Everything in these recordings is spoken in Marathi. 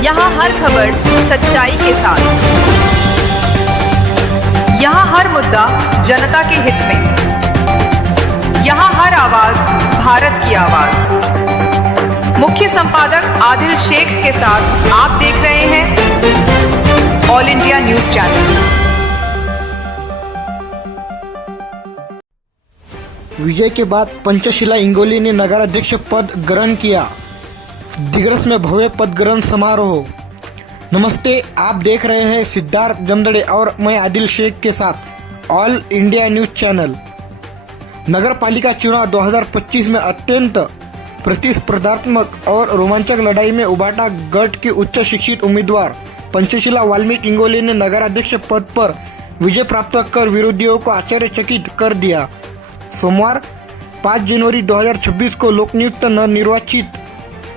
यहाँ हर खबर सच्चाई के साथ, यहाँ हर मुद्दा जनता के हित में, यहाँ हर आवाज भारत की आवाज। मुख्य संपादक आदिल शेख के साथ आप देख रहे हैं ऑल इंडिया न्यूज चैनल। विजय के बाद पंचशिला इंगोली ने नगराध्यक्ष पद ग्रहण किया। दिग्रस में भव्य पद ग्रहण समारोह। नमस्ते, आप देख रहे हैं सिद्धार्थ जमदड़े और मैं आदिल शेख के साथ ऑल इंडिया न्यूज चैनल। नगर पालिका चुनाव 2025 में अत्यंत प्रतिस्पर्धात्मक और रोमांचक लड़ाई में उबाटा गढ़ के उच्च शिक्षित उम्मीदवार पंचशिला वाल्मीकि इंगोली ने नगराध्यक्ष पद पर विजय प्राप्त कर विरोधियों को आश्चर्यचकित कर दिया। सोमवार 5 जनवरी 2026 को लोकनियुक्त नवनिर्वाचित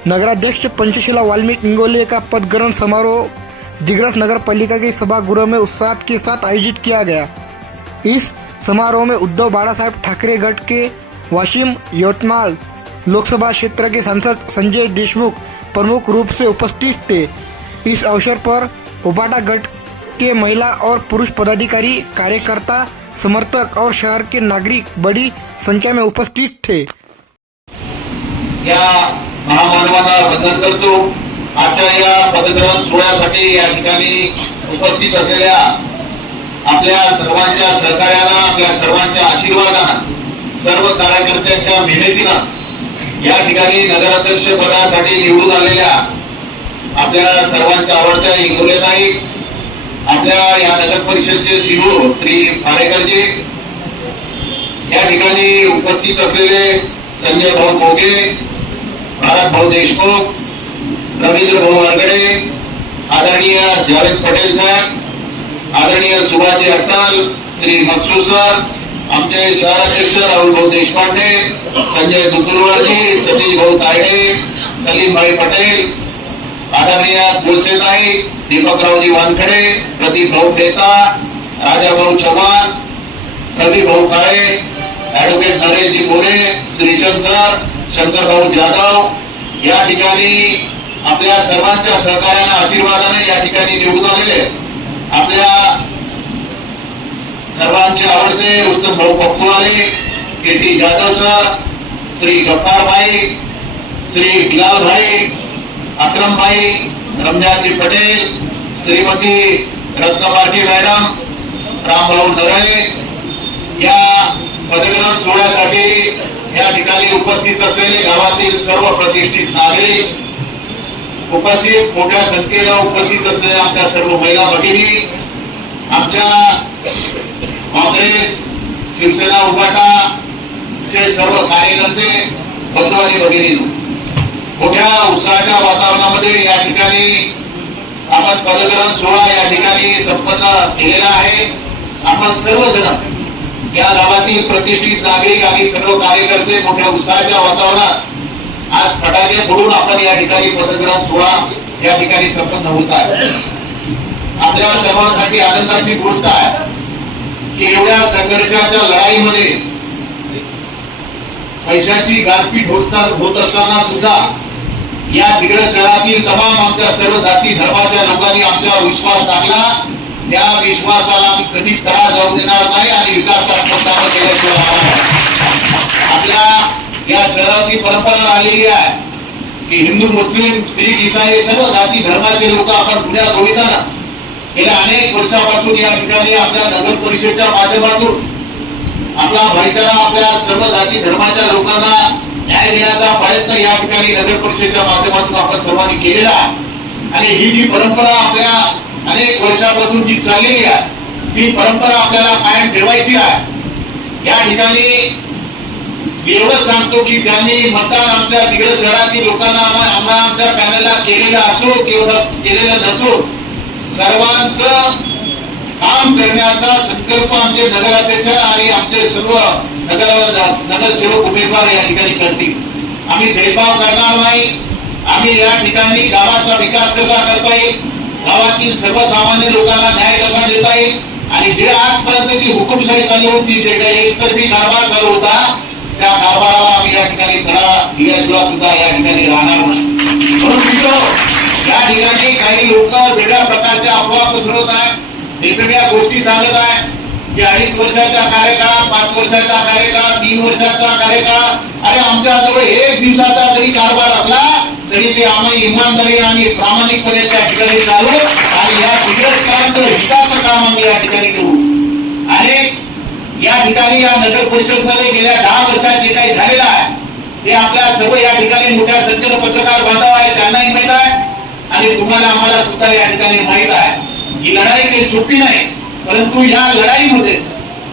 नगराध्यक्ष पंचशिला वाल्मीकि इंगोली का पद ग्रहण समारोह दिग्रस नगर पालिका के सभागृह में उत्साह के साथ आयोजित किया गया। इस समारोह में उद्धव बाला साहेब ठाकरे गढ़ के वाशिम यवतमाल लोकसभा क्षेत्र के सांसद संजय देशमुख प्रमुख रूप से उपस्थित थे। इस अवसर पर उबाटा गढ़ के महिला और पुरुष पदाधिकारी, कार्यकर्ता, समर्थक और शहर के नागरिक बड़ी संख्या में उपस्थित थे। या महामानवांना वंदन करतो। आजच्या या पदग्रहण सोहळ्यासाठी या ठिकाणी उपस्थित असलेल्या आपल्या सर्वांच्या सहकार्याला, आपल्या सर्वांच्या आशीर्वादानं, सर्व कार्यकर्त्यांच्या मेहनतीनं या ठिकाणी नगराध्यक्ष पदासाठी निवडून आलेल्या आपल्या सर्वांच्या आवडत्या इंगोलेताई, आपल्या या नगर परिषदचे सीओ श्री पारेकरजी, या ठिकाणी उपस्थित असलेले संजय भाऊ मोगे, भारत भाऊ देशमुख, रवींद्र भाऊ वरगडे, आदरणीय जावेद पटेल साहेब, आदरणीय सुभाजी अट्टाल, श्री मकसूद सर, आमचे शहराध्यक्ष राहुल भाऊ देशपांडे, संजय दुकुलवारजी, सतीश भाऊ तायडे, सलीम भाई पटेल, आदरणीय तुळसेताई, दीपकरावजी वानखडे, प्रदीप भाऊ मेहता, राजा भाऊ चव्हाण, रवी भाऊ काळे, ऍडव्होकेट नरेशजी मोरे, श्रीचंद सर, शंकर भाऊ जाधव या ठिकाणी आपल्या सर्वांच्या सहकार्याने, आशीर्वादाने या ठिकाणी निवडून आलेले आपल्या सर्वांचे आवडते रुस्तम भाऊ पप्पूवाले, केटी जाधव सर, श्री गफ्फार भाई, श्री बिलाल भाई, अक्रम भाई, रमजानजी पटेल, श्रीमती रत्नपारखी मॅडम, रामभाऊ नरळे या पदग्रहण सोहळ्यासाठी या ठिकाणी उपस्थित असलेले गावातील सर्व प्रतिष्ठित नागरिक, उपस्थित मोठ्या संख्येने उपस्थित असलेल्या आमच्या सर्व महिला भगिनी, आमच्या काँग्रेस, शिवसेना, उबाटा चे सर्व कार्यकर्ते, बंधू आणि भगिनींनो, मोठ्या उत्साहाच्या वातावरणामध्ये या ठिकाणी आपण पदग्रहण सोहळा या ठिकाणी संपन्न केलेला आहे। आपण सर्वजण या गावातील प्रतिष्ठित नागरिक आणि सर्व कार्यकर्ते मोठ्या उत्साहाच्या वातावरणात आज फटाके फोडून आपण या ठिकाणी पदग्रहण सोहळा या ठिकाणी संपन्न होत आहे। आपल्या सर्वांसाठी आनंदाची गोष्ट आहे की एवढ्या संघर्षाच्या लढाईमध्ये पैशाची गारपीट होत असताना सुद्धा या दिग्रस शहरातील तमाम आमच्या सर्व जाती धर्माच्या लोकांनी आमच्यावर विश्वास टाकला। त्या विश्वासाला आम्ही कधी तडा जाऊ देणार नाही आणि विकासात्मक केल्याशिवाय आपल्या या शहराची परंपरा राहिलेली आहे की हिंदू, मुस्लिम, शीख, ईसाई सर्व जाती धर्माचे लोक आपण पुण्यात होईताना गेल्या अनेक वर्षापासून या ठिकाणी आपल्या नगर परिषदेच्या माध्यमातून आपला भाईचारा, आपल्या सर्व जाती धर्माच्या लोकांना न्याय देण्याचा प्रयत्न या ठिकाणी नगर परिषदेच्या माध्यमातून आपण सर्वांनी केलेला आहे। आणि ही जी परंपरा आपल्या अनेक वर्षापासून जी चाललेली आहे ती परंपरा आपल्याला कायम ठेवायची आहे। या ठिकाणी एवढंच सांगतो की त्यांनी मतदान आमच्या दिग्रस शहरातील लोकांना आमच्या पॅनलला केलेलं असो किंवा केलेलं नसो, सर्वांचं काम करण्याचा संकल्प आमचे नगराध्यक्ष आणि आमचे सर्व नगरसेवक उमेदवार या ठिकाणी करतील। आम्ही भेदभाव करणार नाही। आम्ही या ठिकाणी गावाचा विकास कसा करता येईल, गावातील सर्वसामान्य लोकांना न्याय कसा देता येईल आणि जे आजपर्यंत जी हुकुमशाही चालू होती, जे काही इतरही कारभार चालू होता, त्या कारभाराला आम्ही या ठिकाणी तडा दिल्याशिवाय सुद्धा या ठिकाणी राहणार नाही। म्हणून या ठिकाणी काही लोक वेगळ्या प्रकारच्या अफवा पसरवत आहेत, वेगवेगळ्या गोष्टी सांगत आहेत की 2.5 वर्षाचा कार्यकाळ, 5 वर्षाचा कार्यकाळ, 3 वर्षाचा कार्यकाळ. अरे आमच्याजवळ 1 दिवसाचा जरी कारभार असला तरी ते आम्ही इमानदारी आणि प्रामाणिकपणे त्या ठिकाणी चालू आणि या दिग्रसकरांचं हिताचं काम आम्ही या ठिकाणी करू. आणि या ठिकाणी या नगर परिषद मध्ये गेल्या 10 वर्षात जे काही झालेलं आहे ते आपल्या सर्व या ठिकाणी मोठ्या संख्येनं पत्रकार बांधव आहे त्यांनाही माहित आहे आणि तुम्हाला आम्हाला सुद्धा या ठिकाणी माहित आहे. ही लढाई काही सोपी नाही, परंतु या लढाईमध्ये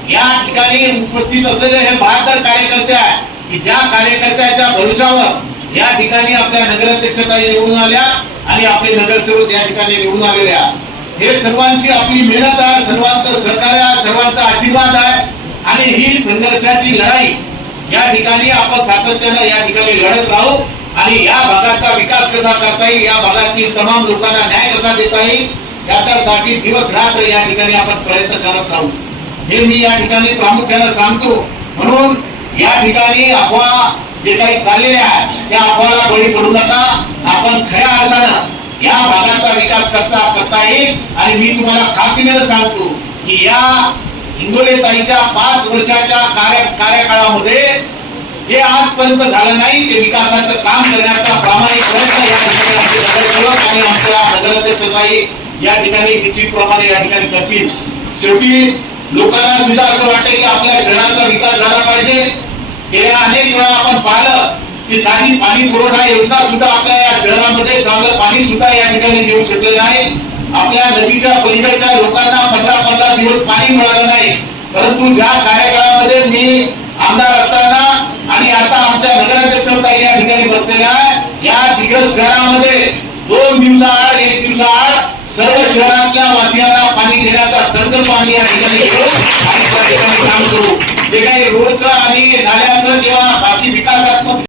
या ठिकाणी उपस्थित असलेले हे 72 कार्यकर्ते आहेत की ज्या कार्यकर्त्याच्या भरोशावर या ठिकाणी आपल्या नगराध्यक्षताई निवडून आल्या आणि आपले नगरसेवक या ठिकाणी निवडून आलेले आहेत. हे सर्वांची आपली मेहनत आहे, सर्वांचं सहकार्य आहे, सर्वांचा आशीर्वाद आहे आणि ही संघर्षाची लढाई या ठिकाणी आपण सातत्यानं या ठिकाणी लढत राहू आणि या भागाचा विकास कसा करता येईल, या भागातील तमाम लोकांना न्याय कसा देता येईल याच्यासाठी दिवस रात्र या ठिकाणी आपण प्रयत्न करत राहू हे मी या ठिकाणी प्रामुख्याने सांगतो. म्हणून या ठिकाणी अफवा जे काही चाललेले आहे त्या अफवाला बळी पडू नका. आपण खऱ्या अर्थानं या भागाचा विकास करता येईल आणि मी तुम्हाला खात्रीने सांगतो की या इंगोले ताईच्या 5 वर्षाच्या कार्यकाळामध्ये जे आजपर्यंत झालं नाही ते विकासाचं काम करण्याचा प्रामाणिक प्रयत्न या ठिकाणी आमचे नगरसेवक आणि आमच्या नगराध्यक्षताई या ठिकाणी निश्चितप्रमाणे या ठिकाणी करतील. शेवटी लोकांना सुद्धा असं वाटतं की आपल्या शहराचा विकास झाला पाहिजे. गेल्या अनेक वेळा आपण पाहिलं की साधी पाणी पुरवठा योजना सुद्धा आपल्या या शहरामध्ये चांगलं पाणी सुद्धा या ठिकाणी देऊ शकलेलं आहे. आपल्या नदीच्या पलीकडच्या लोकांना 15 दिवस पाणी मिळालं नाही, परंतु ज्या कार्यकाळामध्ये मी आमदार असताना आणि आता आमच्या नगराध्यक्षताई या ठिकाणी बसलेल्या आहे या दिग्रस शहरामध्ये 2 दिवसाआड 1 दिवसाआड सर्व शहरातल्या वासियांना पाणी देण्याचा संकल्प आम्ही या ठिकाणी घेऊ आणि त्या ठिकाणी काम करू. जे काही रोडचं आणि नाल्याचं किंवा बाकी विकासात्मक